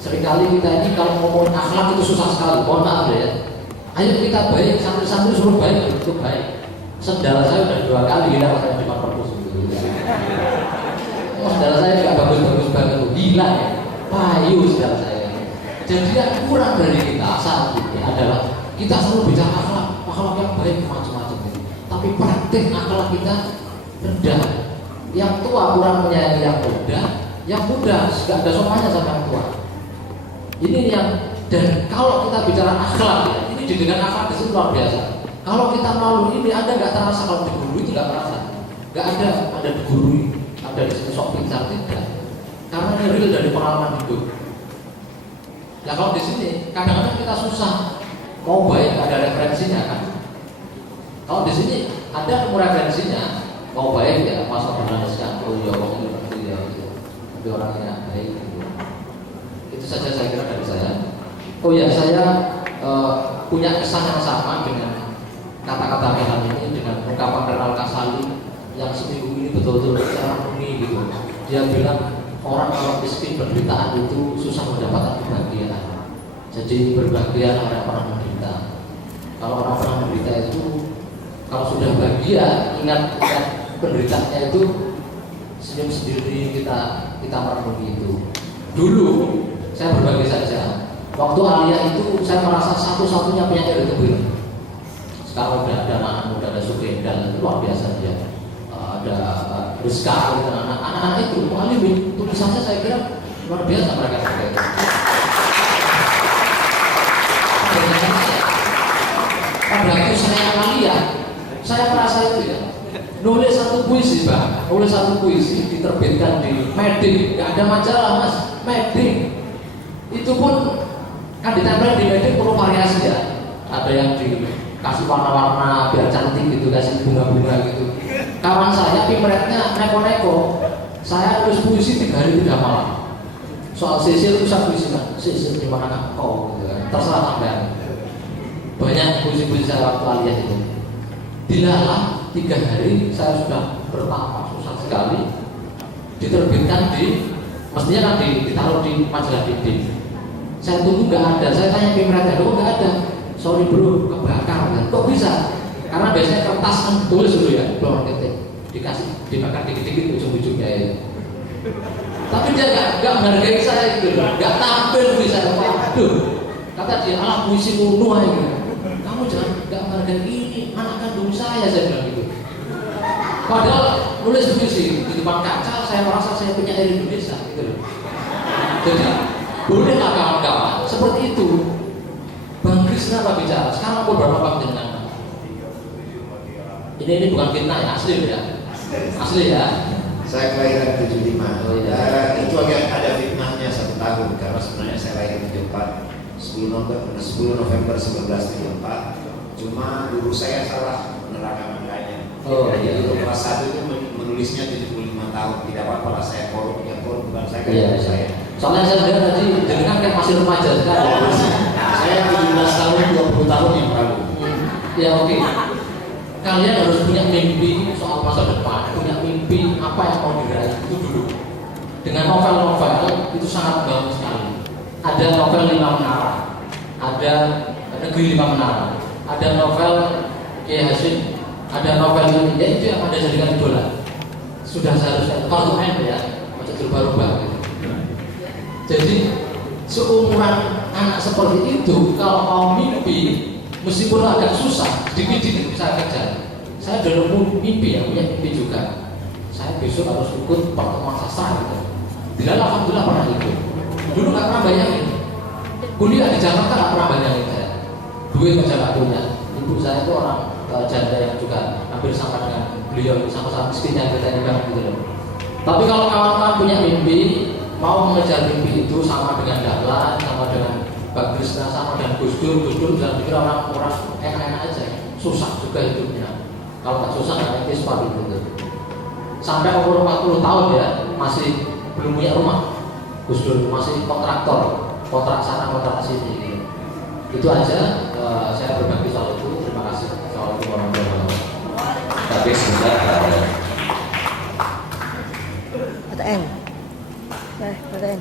Seringkali kita ini kalau ngomong akhlak itu susah sekali, mohon maaf ya. Ayo kita baik, santri-santri suruh baik, itu baik. Sendal saya udah 2 kali hilang, saya cuma perpus gitu. Sendal saya juga bagus-bagus banget, gila ya, payu sendal saya. Jadi yang kurang dari kita saat ini adalah kita selalu bicara akhlak yang baik macam-macam ini. Tapi praktik akhlak kita rendah. Yang tua kurang menyayangi yang muda gak ada sopannya sama yang tua. Ini yang, dan kalau kita bicara akhlak ya, ini didengar akhlak di sini luar biasa. Kalau kita malu ini, Anda nggak terasa kalau digurui itu nggak terasa, nggak ada digurui, ada di sini sok pintar tidak, karena ini real dari pengalaman hidup. Nah kalau di sini kadang-kadang kita susah mau baik, ada referensinya kan. Kalau di sini ada referensinya, mau baik ya masa menjelaskan, oh ya orang ini ya, tapi orangnya baik. Itu saja saya kira dari saya. Oh ya, saya punya kesan yang sama dengan kata-kata Mehan ini, dengan ungkapan Renal Kasali yang seminggu ini betul-betul secara murni gitu. Dia bilang orang kalau miskin penderitaan itu susah mendapatkan kebahagiaan. Jadi berbahagia orang yang pernah menderita. Kalau orang pernah menderita itu, kalau sudah bahagia, ingat penderitaannya itu, senyum sendiri kita merenungi itu. Dulu saya berbagi saja. Waktu Alia itu saya merasa satu-satunya penyanyi di Tebing. Sekarang udah ada anak muda, ada Sugenda, itu luar biasa dia. Ada Rizka, anak-anak itu Alimin, tulisannya saya kira luar biasa mereka itu. Pada waktu saya Alia, saya merasa itu ya. Nulis satu puisi, Bang. Nulis satu puisi diterbitkan di Medik, nggak ada majalah Mas, Medik. Itu pun kan ditempel di Medik perlu variasi ya. Ada yang dikasih warna-warna biar cantik gitu, kasih bunga-bunga gitu. Kawan saya pimretnya neko-neko. Saya tulis puisi 3 hari 3 malam. Soal Sisil itu saya puisi kan, Sisil di mana kau gitu kan. Terserah sampean. Banyak puisi-puisi saya waktu Aliyah itu. Dilalah 3 hari saya sudah bertapa susah sekali. Diterbitkan mestinya kan ditaruh di majalah Dinding. Saya tunggu nggak ada, saya tanya pimretnya, kok nggak ada? Sorry bro, kebakar kan? Kok bisa? Karena biasanya kertas kan tulis dulu ya, belum ketik, dibakar dikit-dikit ujung-ujungnya ya. Tapi dia nggak menghargai saya gitu, nggak tampil bisa. Waduh, kata dia, alah puisi kuno aja. Kamu jangan nggak menghargai ini, anak kandung saya bilang gitu. Padahal nulis puisi di depan kaca, saya merasa saya punya air Indonesia gitu loh. Jadi bolehlah kawan-kawan seperti itu. Bang Krisna apa bicara? Sekarang aku berapa dengan ini bukan fitnah ya, asli ya. Asli ya. Saya kelahiran 75. Oh, iya. Itu agak ada fitnahnya 1 tahun karena sebenarnya saya lahir 74 10 November 1974. Cuma dulu saya salah menerangkan angkanya. Oh, jadi iya. kelas 1 itu menulisnya 75 tahun. Tidak apa-apa lah saya korup, yang korup bukan saya kan Iya, saya. Soalnya saya dengar tadi dengan kan masih remaja sekarang. Saya 17 tahun 20 tahun yang lalu. Ya oke. Kalian harus punya mimpi soal masa depan, punya mimpi apa yang mau diraih itu dulu. Dengan novel-novel itu sangat bagus sekali. Ada novel 5 Menara, ada Negeri 5 Menara, ada novel Kiai Hasyim, ada novel ini, ya itu yang Anda jadikan idola. Sudah seharusnya kalau main ya, macam berubah-ubah gitu. Jadi seumuran anak seperti itu kalau mau mimpi, meskipun agak susah, sedikit-sedikit bisa kejar. Saya udah nemu mimpi ya, punya mimpi juga. Saya besok harus ikut pertemuan sastra gitu. Bila alhamdulillah pernah ikut. Dulu nggak pernah bayangin. Kuliah di Jakarta nggak pernah bayangin saya. Duit aja nggak punya. Ibu saya itu orang janda yang juga hampir sama dengan beliau, sama-sama miskinnya kita ini kan gitu loh. Tapi kalau kawan-kawan punya mimpi, mau mengejar mimpi itu sama dengan Dahlan, sama dengan Bang Krisna, sama dengan Gus Dur jangan pikir orang-orang enak-enak aja, susah juga hidupnya. Kalau nggak susah nggak nanti seperti itu. Sampai umur 40 tahun ya masih belum punya rumah. Gus Dur masih kontraktor, kontrak sana kontrak sini. Gitu. Itu aja saya berbagi soal itu. Terima kasih. Assalamualaikum warahmatullahi wabarakatuh. Tapi sebentar PTN. Nah, PTN.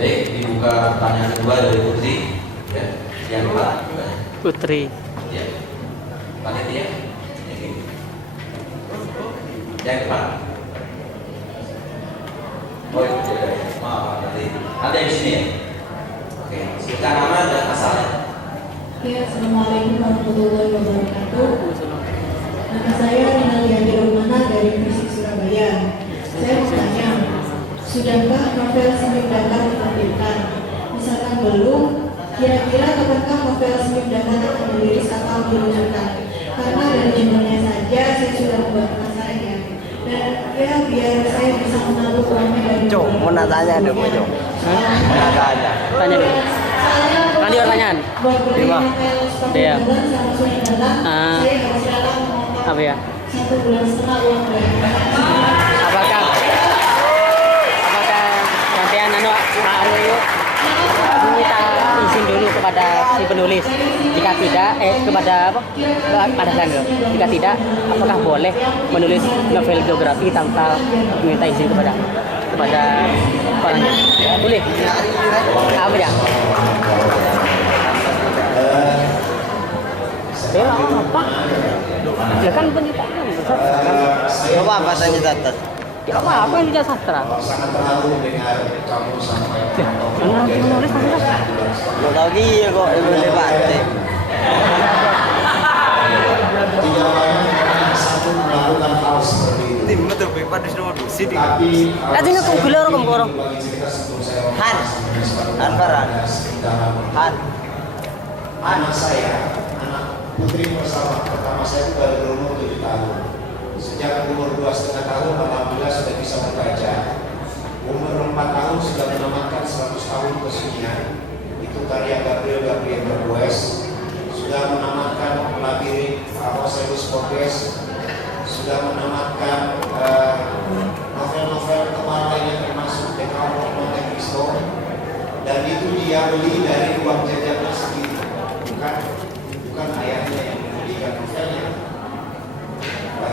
Baik, dibuka pertanyaan kedua dari Putri. Ya, yang kedua. Putri. Ya, panitia. Yang depan. Oh, ya. Maaf, nanti ada di sini ya. Oke, silakan nama dan asalnya. Ya, Assalamualaikum warahmatullahi wabarakatuh. Nama saya Nina Liandi Romana dari Fisik Surabaya. Saya mau tanya, sudahkah novel Semip Dakar ditampilkan? Misalkan belum, kira-kira kapankah novel Semip Dakar akan dirilis atau diluncurkan? Karena dari judulnya saja saya sudah membuat penasaran. Dan ya biar saya bisa menabung uangnya dari Cok, mau nanya ada mau Cok? Mau nanya. Tanya dulu. Kan dia pertanyaan. Lima. Dia. Saya harus rela Apa ya? 1,5 bulan uang dari Apakah sampean meminta izin dulu kepada si penulis? Jika tidak, kepada apa? Pada saya. Jika tidak, apakah boleh menulis novel biografi tanpa meminta izin kepada orangnya? Boleh. Apa ya? Apa? Ya kan penyitaan. Coba bahasanya catat. Ya apa yang tidak sastra? Sangat terharu dengan kamu sampai Karena penulis kan Lo tau gini kok ibu debate. tidak banyak orang satu melakukan hal seperti itu. Tim betul pada semua sini. Tapi Tadi nggak gula orang kemborong. Han Farhan. Han. Anak saya, anak putri pertama saya itu baru berumur 7 tahun. Sejak umur 2,5 tahun, alhamdulillah sudah bisa membaca. Umur 4 tahun sudah menamatkan 100 tahun kesunyian. Itu karya Gabriel Berbues. Sudah menamatkan Labirin Aposelus Popes. Sudah menamatkan novel-novel kepala lainnya termasuk Decameron Monte Cristo. Dan itu dia beli dari uang jajannya sendiri, bukan ayahnya yang membelikan novelnya.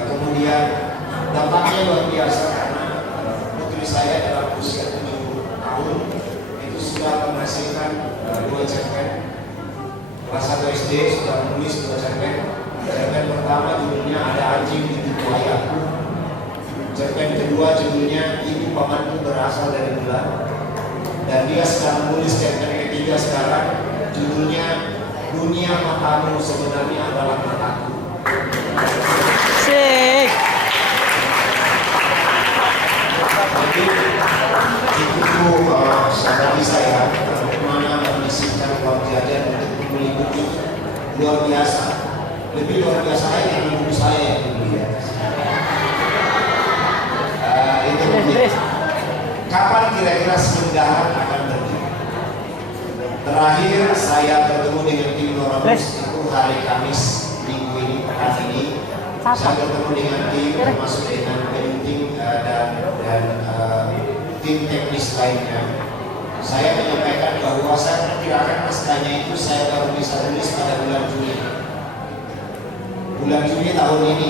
Kemudian dampaknya luar biasa karena putri saya dalam usia 7 tahun itu sudah menghasilkan 2 cerpen. Kelas 1 SD sudah menulis 2 cerpen. Cerpen pertama judulnya Ada Anjing di Tubuh Ayahku. Cerpen kedua judulnya Ibu Pamanku Berasal dari Bulan. Dan dia sedang menulis cerpen ketiga sekarang, judulnya Dunia Matamu Sebenarnya Adalah Mataku. Sik. Jadi itu strategi saya bagaimana menyisihkan uang jajan untuk membeli buku luar biasa. Lebih luar biasa lagi karena buku saya yang dibeli. Itu mungkin. Kapan kira-kira Semendahan akan berdiri? Terakhir saya bertemu dengan tim Norabus itu hari Kamis minggu ini, pekan ini. Saya bertemu dengan tim termasuk dengan tim dan tim teknis lainnya. Saya menyampaikan bahwa saya perkirakan naskahnya itu saya baru bisa tulis pada bulan Juni. Bulan Juni tahun ini.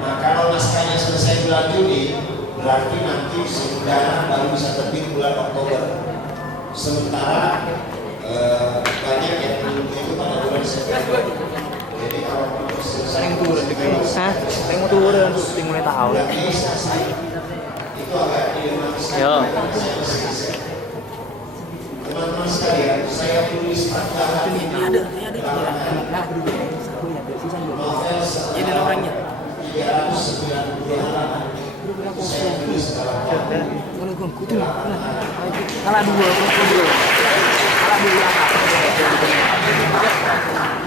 Nah kalau naskahnya selesai bulan Juni, berarti nanti Semendahan baru bisa terbit bulan Oktober. Sementara banyak yang menunggu itu pada bulan September. Jadi kalau selesai turun mulai tahu. Itu agak dilematis. Yo. Teman-teman sekalian, saya tulis Semendahan ini novel setelah 392 halaman. Saya tulis dalam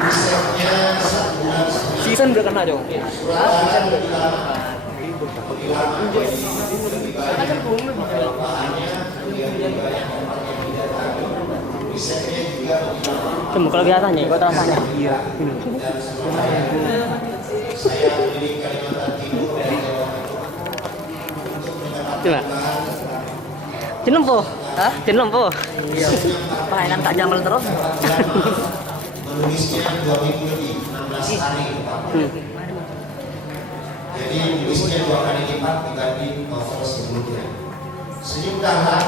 risetnya sebulan Season udah kena dong. Cuma kalau biasanya, kau tanya. Iya. saya Coba. Jenempo. Hah? Jenempo. Iya. Palingan tak jamal terus. Menulisnya 2 minggu lebih, 16 hari tepatnya. Jadi nulisnya 2 kali lipat dibanding novel sebelumnya. Senyum Dahlan,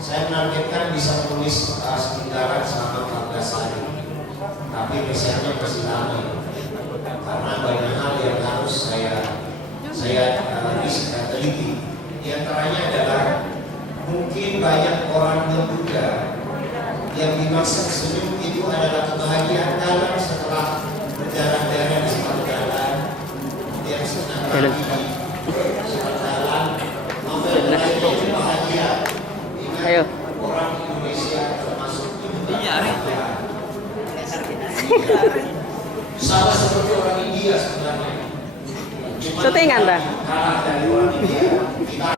saya menargetkan bisa menulis sekitaran selama 14 hari. Tapi misalnya masih lama karena banyak hal yang harus saya teliti. Di antaranya adalah mungkin banyak orang menduga yang dimaksud senyum itu adalah kebahagiaan dalam setelah berjalan-jalan di sepatu jalan, kemudian senang lagi di sepatu jalan, novel itu bahagia. Ayo. Orang Indonesia termasuk Iya, sama seperti orang India sebenarnya. Cuma Syutingan dah. kalah dari orang India. Kita